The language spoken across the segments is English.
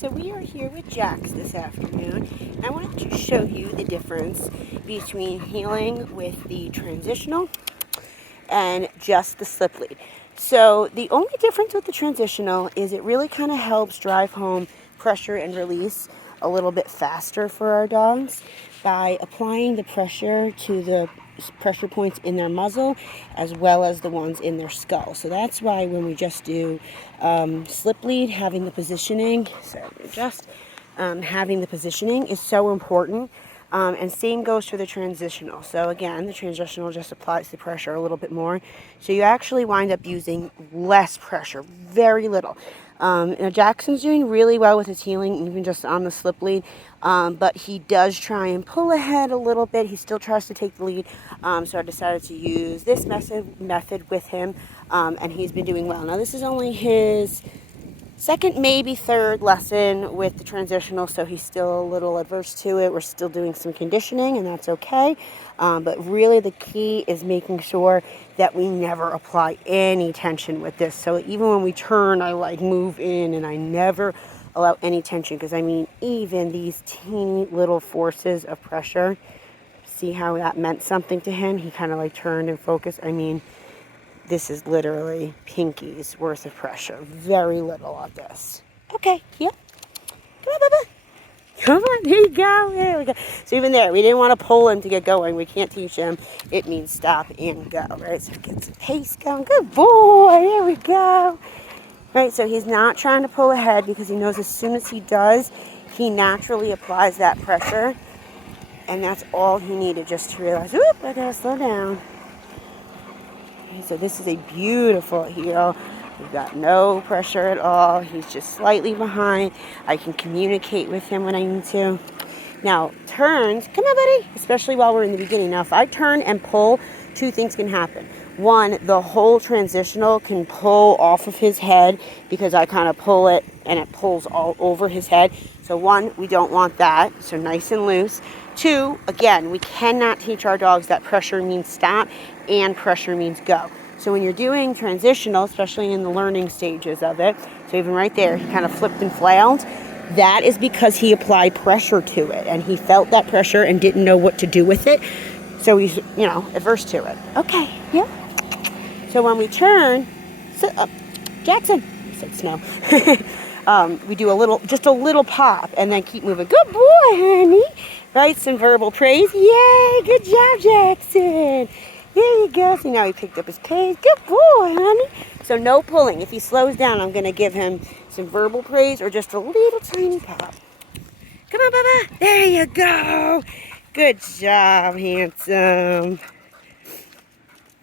So we are here with Jax this afternoon. And I wanted to show you the difference between healing with the transitional and just the slip lead. So the only difference with the transitional is it really kind of helps drive home pressure and release a little bit faster for our dogs by applying the pressure to the pressure points in their muzzle as well as the ones in their skull. So that's why when we just do slip lead, having the positioning, having the positioning is so important. And same goes for the transitional. So again, the transitional just applies the pressure a little bit more. So you actually wind up using less pressure, very little. Jackson's doing really well with his healing, even just on the slip lead. But he does try and pull ahead a little bit. He still tries to take the lead. So I decided to use this method with him. And he's been doing well. Now this is only his second, maybe third lesson with the transitional, so he's still a little adverse to it. We're still doing some conditioning, and that's okay. But really the key is making sure that we never apply any tension with this. So even when we turn, I like move in, and I never allow any tension, because I mean, even these teeny little forces of pressure, see how that meant something to him? He kind of like turned and focused. I mean, this is literally pinky's worth of pressure. Very little of this. Okay, yep. Come on, Bubba. Come on, there you go. There we go. So even there, we didn't want to pull him to get going. We can't teach him. It means stop and go, right? So get some pace going. Good boy. There we go. Right, so he's not trying to pull ahead because he knows as soon as he does, he naturally applies that pressure. And that's all he needed just to realize, whoop, I gotta slow down. So this is a beautiful heel. We've got no pressure at all. He's just slightly behind. I can communicate with him when I need to. Now, turns, come on, buddy, especially while we're in the beginning. Now, if I turn and pull, two things can happen. One, the whole transitional can pull off of his head because I kind of pull it and it pulls all over his head. So one, we don't want that. So nice and loose. Two, again, we cannot teach our dogs that pressure means stop and pressure means go. So when you're doing transitional, especially in the learning stages of it, so even right there, he kind of flipped and flailed. That is because he applied pressure to it and he felt that pressure and didn't know what to do with it. So he's, adverse to it. Okay, yeah. So when we turn, Jackson, I said snow. We do just a little pop and then keep moving. Good boy, honey. Right, some verbal praise. Yay, good job, Jackson. There you go. So now he picked up his pace. Good boy, honey. So no pulling. If he slows down, I'm going to give him some verbal praise or just a little tiny pop. Come on, Bubba. There you go. Good job, handsome.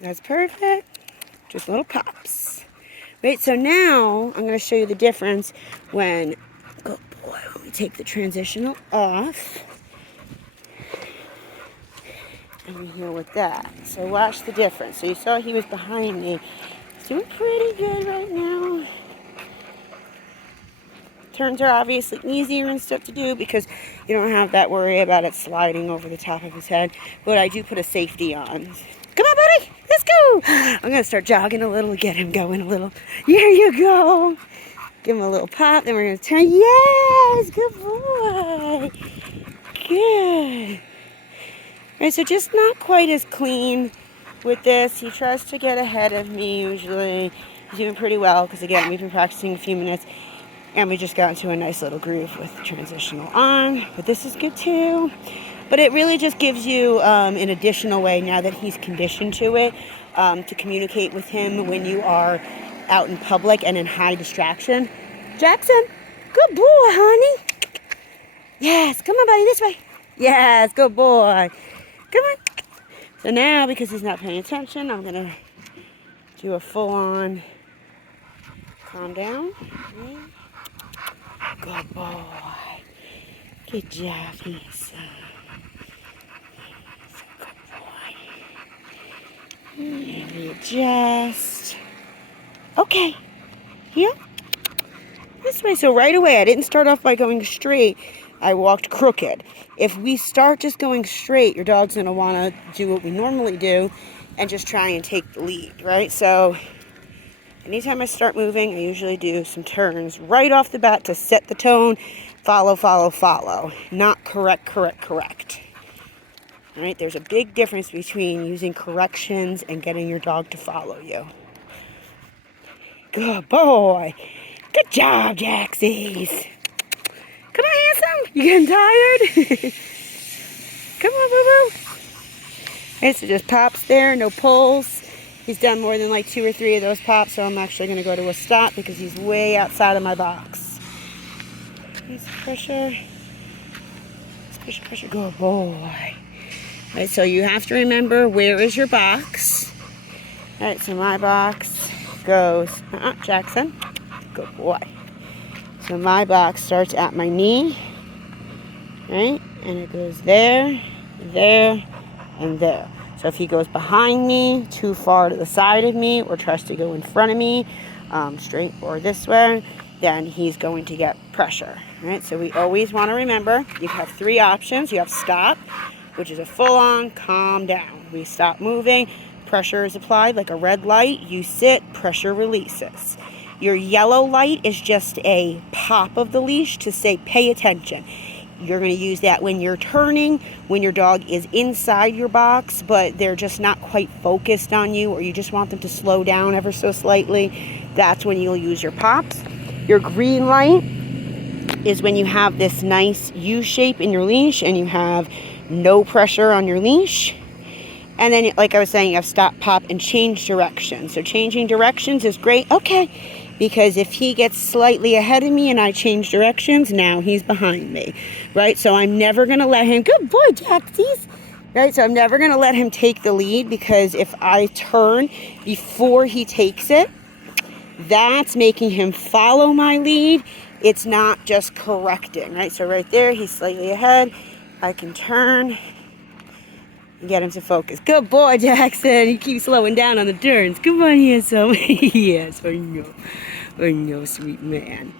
That's perfect. Just little pops. Right, so now I'm going to show you the difference when, good boy, when we take the transitional off. And we heal with that. So watch the difference. So you saw he was behind me. He's doing pretty good right now. Turns are obviously easier and stuff to do because you don't have that worry about it sliding over the top of his head. But I do put a safety on. Come on, buddy. Let's go. I'm going to start jogging a little, get him going a little. There you go. Give him a little pop. Then we're going to turn. Yes. Good boy. Good. Right, so just not quite as clean with this. He tries to get ahead of me usually. He's doing pretty well because, again, we've been practicing a few minutes. And we just got into a nice little groove with the transitional on. But this is good too. But it really just gives you an additional way, now that he's conditioned to it, to communicate with him when you are out in public and in high distraction. Jackson, good boy, honey. Yes, come on, buddy, this way. Yes, good boy. Come on. So now, because he's not paying attention, I'm going to do a full-on calm down. Good boy. Good job, handsome. Good boy. And readjust. Okay. Here. This way. So right away, I didn't start off by going straight. I walked crooked. If we start just going straight, your dog's going to want to do what we normally do and just try and take the lead, right? So Anytime I start moving, I usually do some turns right off the bat to set the tone. Follow, follow, follow. Not correct, correct, correct. All right, there's a big difference between using corrections and getting your dog to follow you. Good boy. Good job, Jaxies. Come on, handsome. You getting tired? Come on, boo-boo. Okay, so just pops there, no pulls. He's done more than like 2 or 3 of those pops, so I'm actually going to go to a stop because he's way outside of my box. Nice pressure. Pressure, pressure. Good boy. All right, so you have to remember, where is your box? All right, so my box goes, Jaxon. Good boy. So my box starts at my knee, right? And it goes there, there, and there. So if he goes behind me, too far to the side of me, or tries to go in front of me, straight or this way, then he's going to get pressure. Right? So we always want to remember, you have 3 options. You have stop, which is a full-on calm down. We stop moving, pressure is applied like a red light. You sit, pressure releases. Your yellow light is just a pop of the leash to say pay attention. You're going to use that when you're turning, when your dog is inside your box, but they're just not quite focused on you, or you just want them to slow down ever so slightly. That's when you'll use your pops. Your green light is when you have this nice U shape in your leash and you have no pressure on your leash. And then, like I was saying, you have stop, pop, and change direction. So changing directions is great. Okay. Because if he gets slightly ahead of me and I change directions, now he's behind me, right? So I'm never going to let him, good boy, Jaxies, right? So I'm never going to let him take the lead, because if I turn before he takes it, that's making him follow my lead. It's not just correcting, right? So right there, he's slightly ahead. I can turn and get him to focus. Good boy, Jaxon. He keeps slowing down on the turns. Come on here, so yes, I know. I know, sweet man.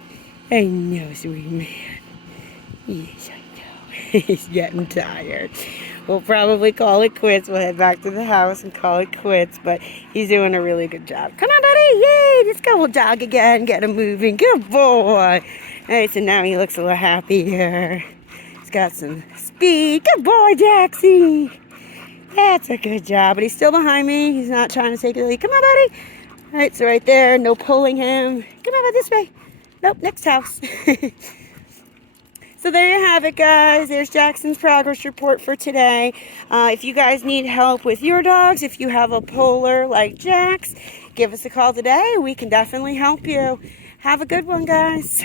I know, sweet man. Yes, I know. He's getting tired. We'll probably call it quits. We'll head back to the house and call it quits, but he's doing a really good job. Come on, buddy. Yay, let's go. We'll jog again, get him moving. Good boy. All right, so now he looks a little happier. He's got some speed. Good boy, Jaxie. That's a good job, but he's still behind me. He's not trying to take the lead. Come on, buddy. All right, so right there, no pulling him. Come on, this way. Nope, next house. So there you have it, guys. There's Jaxon's progress report for today. If you guys need help with your dogs, if you have a polar like Jax, give us a call today. We can definitely help you. Have a good one, guys.